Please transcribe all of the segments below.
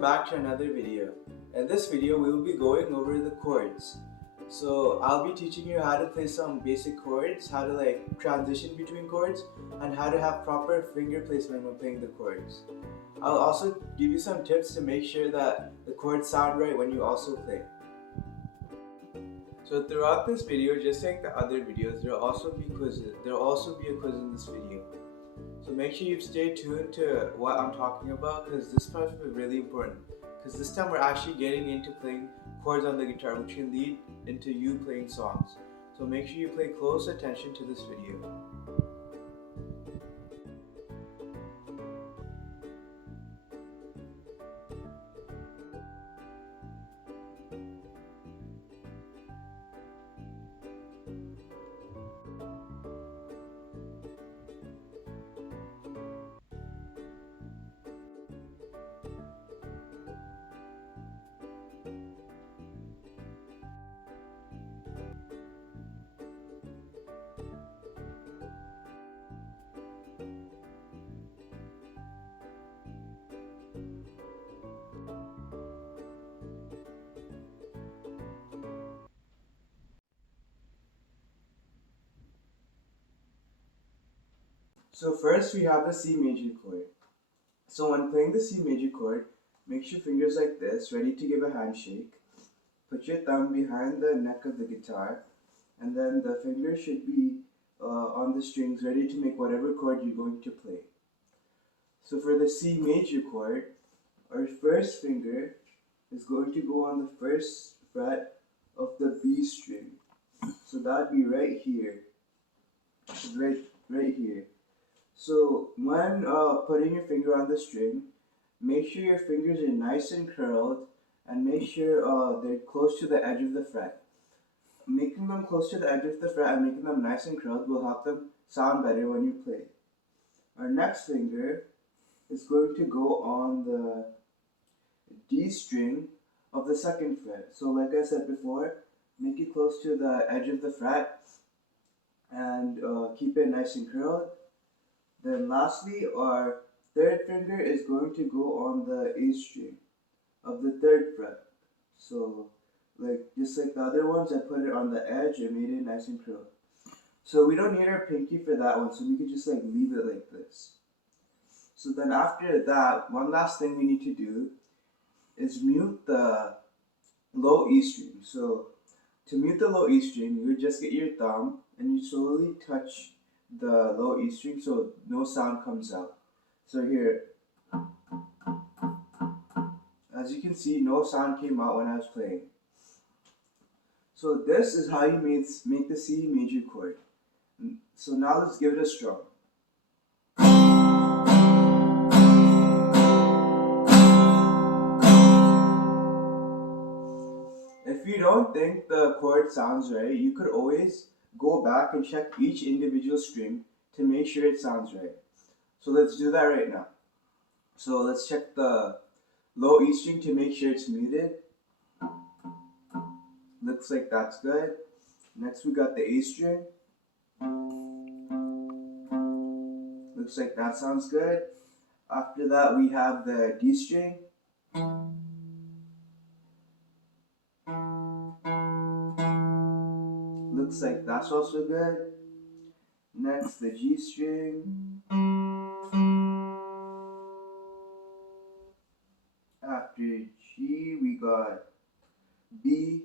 welcome back to another video. In this video, we will be going over the chords. So I'll be teaching you how to play some basic chords, how to transition between chords, and how to have proper finger placement when playing the chords. I'll also give you some tips to make sure that the chords sound right when you also play. So throughout this video, just like the other videos, there will also be quizzes. There will also be a quiz in this video. So make sure you stay tuned to what I'm talking about, because this part will be really important. Because this time we're actually getting into playing chords on the guitar, which can lead into you playing songs. So make sure you pay close attention to this video. So first we have the C major chord. So when playing the C major chord, make your fingers like this, ready to give a handshake. Put your thumb behind the neck of the guitar, and then the finger should be on the strings, ready to make whatever chord you're going to play. So for the C major chord, our first finger is going to go on the first fret of the B string. So that'd be right here, right here. So when putting your finger on the string, make sure your fingers are nice and curled, and make sure they're close to the edge of the fret. Making them close to the edge of the fret and making them nice and curled will help them sound better when you play. Our next finger is going to go on the D string of the second fret. So like I said before, make it close to the edge of the fret and keep it nice and curled. Then lastly, our third finger is going to go on the A string of the third fret. So just like the other ones, I put it on the edge and made it nice and curled. So we don't need our pinky for that one, so we can just leave it like this. So then after that, one last thing we need to do is mute the low E string. So to mute the low E string, you would just get your thumb and you slowly touch the low E string so no sound comes out. So here, as you can see, no sound came out when I was playing. So this is how you make the C major chord. So now let's give it a strum. If you don't think the chord sounds right, you could always go back and check each individual string to make sure it sounds right. So let's do that right now. So let's check the low E string to make sure it's muted. Looks like that's good. Next we got the A string. Looks like that sounds good. After that we have the D string. Looks like that's also good. Next, the G string. After G, we got B.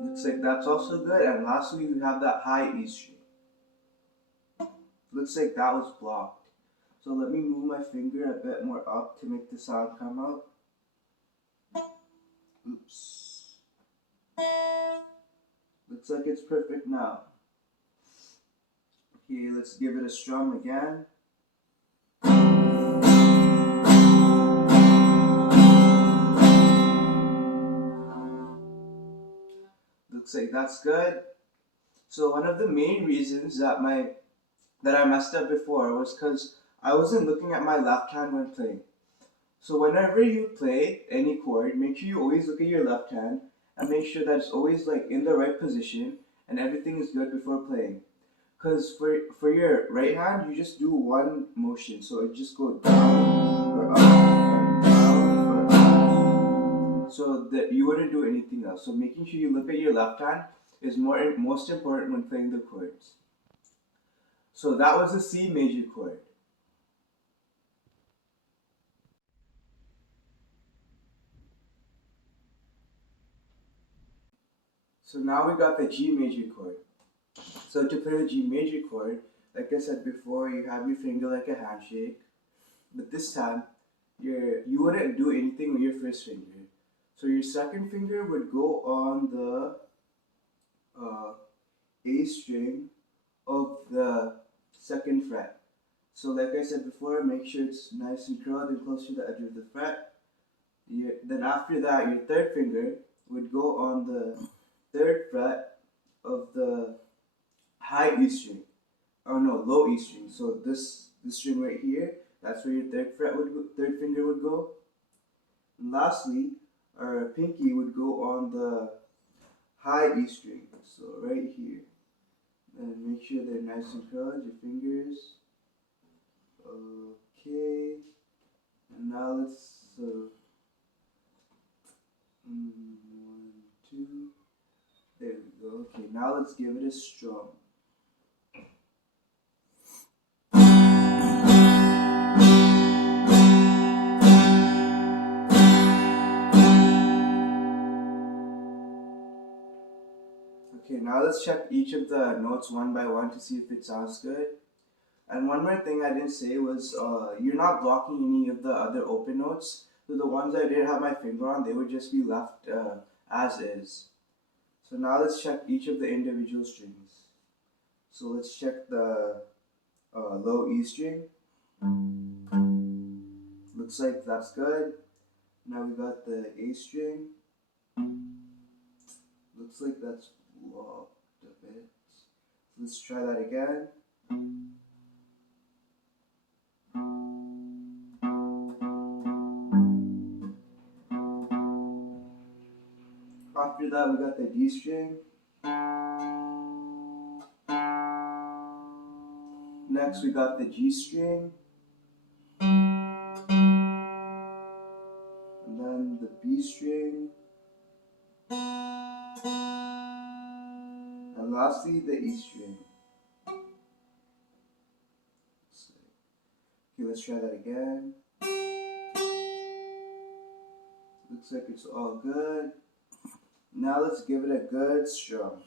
Looks like that's also good. And lastly, we have that high E string. Looks like that was blocked. So let me move my finger a bit more up to make the sound come out. Oops. Looks like it's perfect now. Okay, let's give it a strum again. Looks like that's good. So one of the main reasons that I messed up before was because I wasn't looking at my left hand when playing. So whenever you play any chord, make sure you always look at your left hand and make sure that it's always in the right position and everything is good before playing. Because for your right hand, you just do one motion. So it just goes down, so that you wouldn't do anything else. So making sure you look at your left hand is most important when playing the chords. So that was the C major chord. So now we got the G major chord. So to play the G major chord, like I said before, you have your finger like a handshake, but this time you wouldn't do anything with your first finger. So your second finger would go on the uh, A string of the second fret. So like I said before, make sure it's nice and curled and close to the edge of the fret. Then after that, your third finger would go on the third fret of the high E string. Oh no, low E string. So this string right here, that's where your third finger would go. And lastly, our pinky would go on the high E string. So right here. And make sure they're nice and curled, your fingers. Okay. And now let's one, two. There we go. Okay, now let's give it a strum. Okay, now let's check each of the notes one by one to see if it sounds good. And one more thing I didn't say was you're not blocking any of the other open notes. So the ones I didn't have my finger on, they would just be left as is. So now let's check each of the individual strings. So let's check the low E string. Looks like that's good. Now we got the A string. Looks like that's blocked a bit. Let's try that again. After that, we got the D string. Next, we got the G string. And then the B string. And lastly, the E string. Okay, let's try that again. Looks like it's all good. Now let's give it a good strum.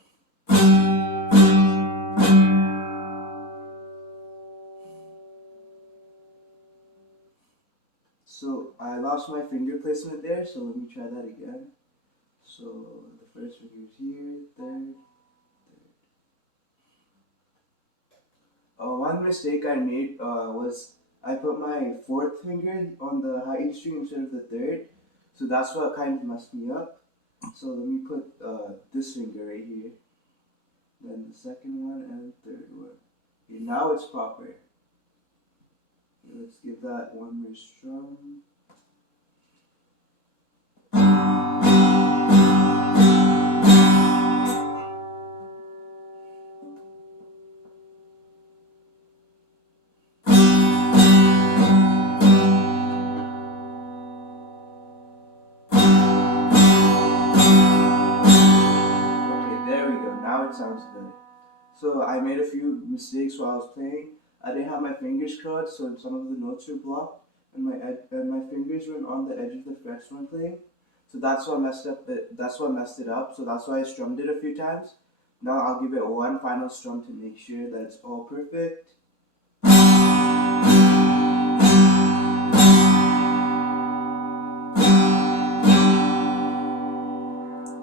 So I lost my finger placement there, so let me try that again. So the first finger is here, third. One mistake I made was I put my fourth finger on the high E string instead of the third, so that's what kind of messed me up. So let me put this finger right here, then the second one and the third one. Okay, now it's proper. Okay, let's give that one more strum. Now it sounds good. So I made a few mistakes while I was playing. I didn't have my fingers curled, so some of the notes were blocked, and my fingers were on the edge of the frets when playing. So that's what messed up. That's what messed it up. So that's why I strummed it a few times. Now I'll give it one final strum to make sure that it's all perfect.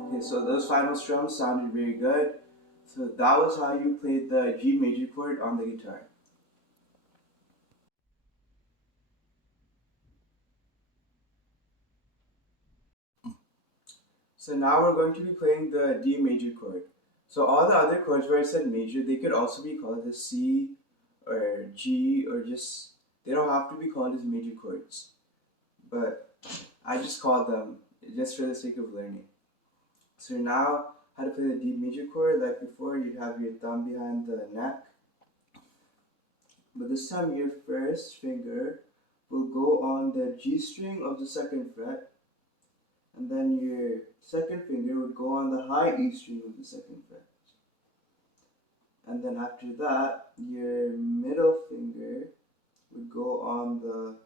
Okay, so those final strums sounded very good. So that was how you played the G major chord on the guitar. So now we're going to be playing the D major chord. So all the other chords where I said major, they could also be called as C or G or just, they don't have to be called as major chords. But I just called them just for the sake of learning. So now how to play the D major chord, like before, you'd have your thumb behind the neck. But this time your first finger will go on the G string of the second fret. and then your second finger would go on the high E string of the second fret. And then after that, your middle finger would go on the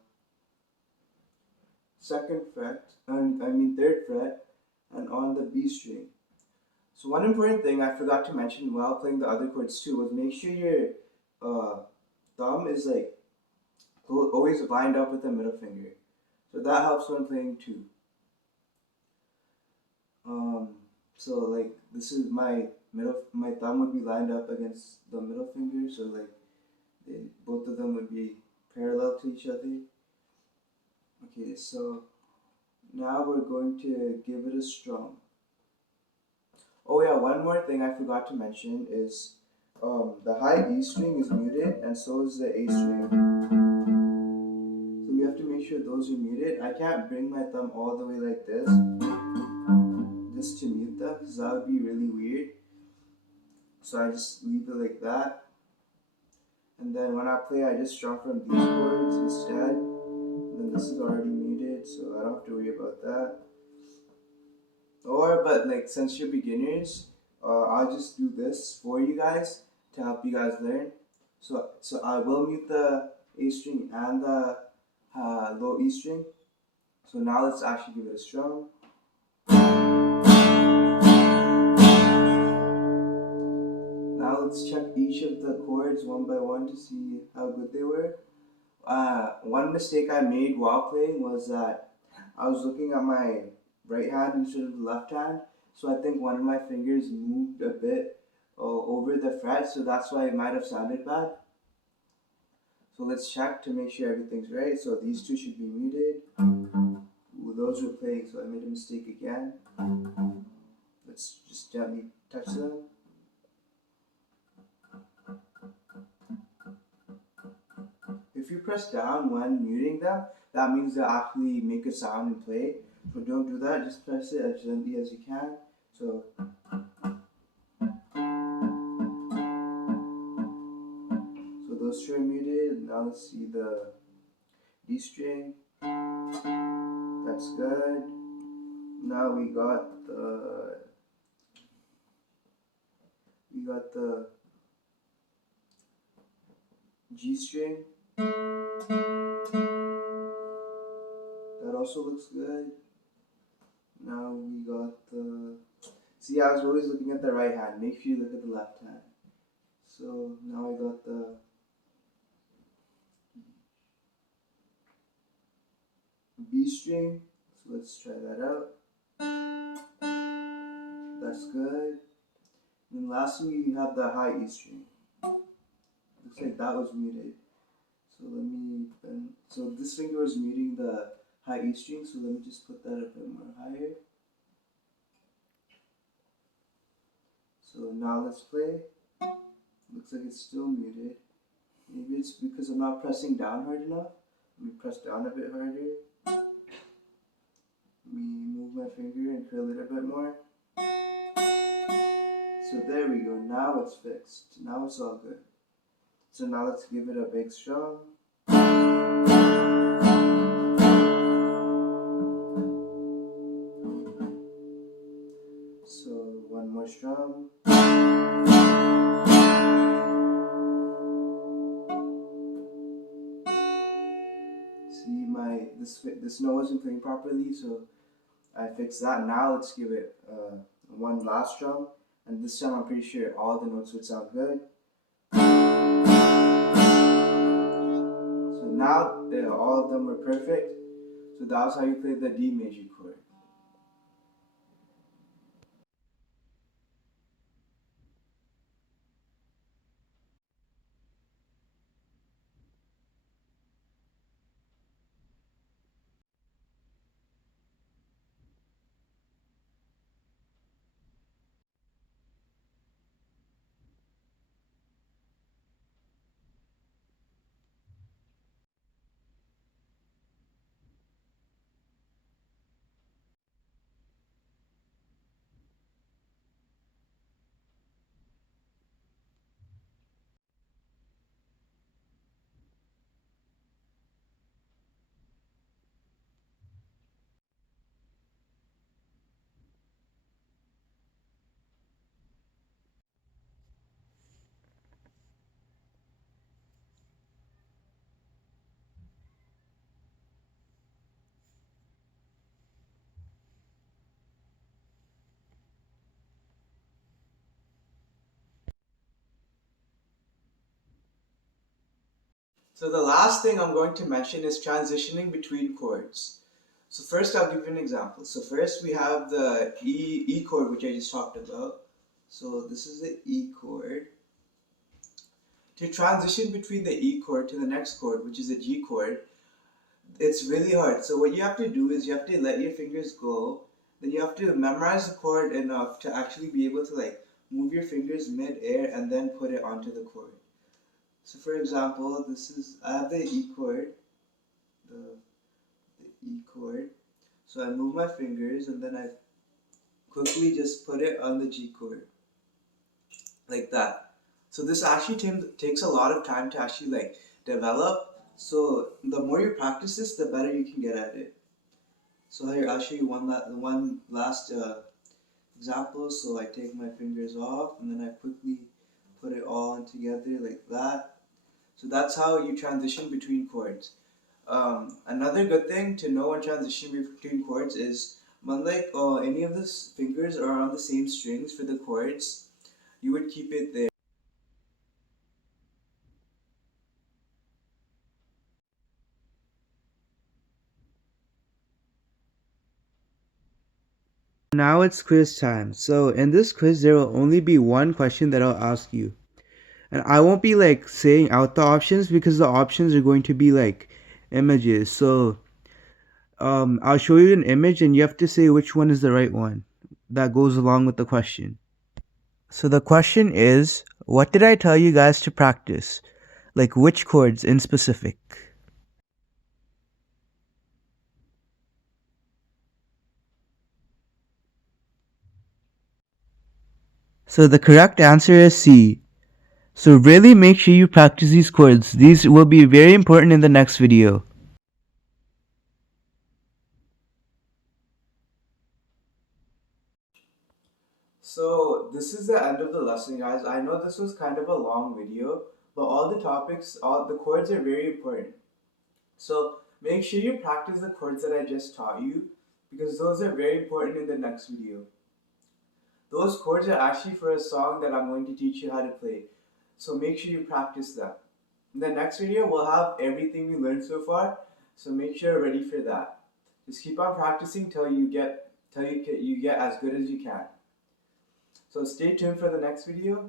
second fret, third fret, and on the B string. So one important thing I forgot to mention while playing the other chords too was make sure your uh, thumb is like always lined up with the middle finger. So that helps when playing too. Um, so like this is my thumb would be lined up against the middle finger, so like both of them would be parallel to each other. Okay, so now we're going to give it a strum. Oh yeah, one more thing I forgot to mention is the high E string is muted and so is the A string. So we have to make sure those are muted. I can't bring my thumb all the way like this just to mute them because that would be really weird. So I just leave it like that. And then when I play, I just strum from these chords instead. And then this is already muted, so I don't have to worry about that. But like since you're beginners, I'll just do this for you guys to help you guys learn. So I will mute the A string and the low E string. So now let's actually give it a strum. Now let's check each of the chords one by one to see how good they were. One mistake I made while playing was that I was looking at my right hand instead of the left hand. So I think one of my fingers moved a bit over the fret, so that's why it might have sounded bad. So let's check to make sure everything's right. So these two should be muted. Ooh, those were playing, so I made a mistake again. Let's just gently touch them. If you press down when muting them, that means they'll actually make a sound and play. So don't do that, just press it as gently as you can. So those two are muted. Now let's see the D string. That's good. Now we got the G string. That also looks good. Now we got the. See, I was always looking at the right hand. Make sure you look at the left hand. So now I got the B string. So let's try that out. That's good. And lastly, we have the high E string. Looks like that was muted. So let me bend. So this finger was muting the high E string. So let me just put that a bit more higher. So now let's play. Looks like it's still muted. Maybe it's because I'm not pressing down hard enough. Let me press down a bit harder. Let me move my finger and curl it a bit more. So there we go. Now it's fixed. Now it's all good. So now let's give it a big strum. So one more strum. See, this note wasn't playing properly, so I fixed that. Now let's give it one last strum, and this time I'm pretty sure all the notes would sound good. So now all of them were perfect. So that was how you play the D major chord. So the last thing I'm going to mention is transitioning between chords. So first I'll give you an example. So first we have the E chord, which I just talked about. So this is the E chord. To transition between the E chord to the next chord, which is the G chord, it's really hard. So what you have to do is you have to let your fingers go. Then you have to memorize the chord enough to actually be able to like move your fingers mid-air and then put it onto the chord. So for example, this is I have the E chord, the E chord. So I move my fingers and then I quickly just put it on the G chord like that. So this actually takes a lot of time to actually like develop. So the more you practice this, the better you can get at it. So here I'll show you one last example. So I take my fingers off and then I quickly put it all in together like that. So that's how you transition between chords. Another good thing to know when transitioning between chords is when like any of the fingers are on the same strings for the chords, you would keep it there. Now it's quiz time. So in this quiz, there will only be one question that I'll ask you. And I won't be like saying out the options because the options are going to be like images. So I'll show you an image and you have to say which one is the right one that goes along with the question. So the question is, what did I tell you guys to practice? Like which chords in specific? So the correct answer is C. So really make sure you practice these chords. These will be very important in the next video. So this is the end of the lesson, guys. I know this was kind of a long video, but all the topics, all the chords are very important. So make sure you practice the chords that I just taught you because those are very important in the next video. Those chords are actually for a song that I'm going to teach you how to play. So make sure you practice them. In the next video, we'll have everything we learned so far. So make sure you're ready for that. Just keep on practicing till you get as good as you can. So stay tuned for the next video.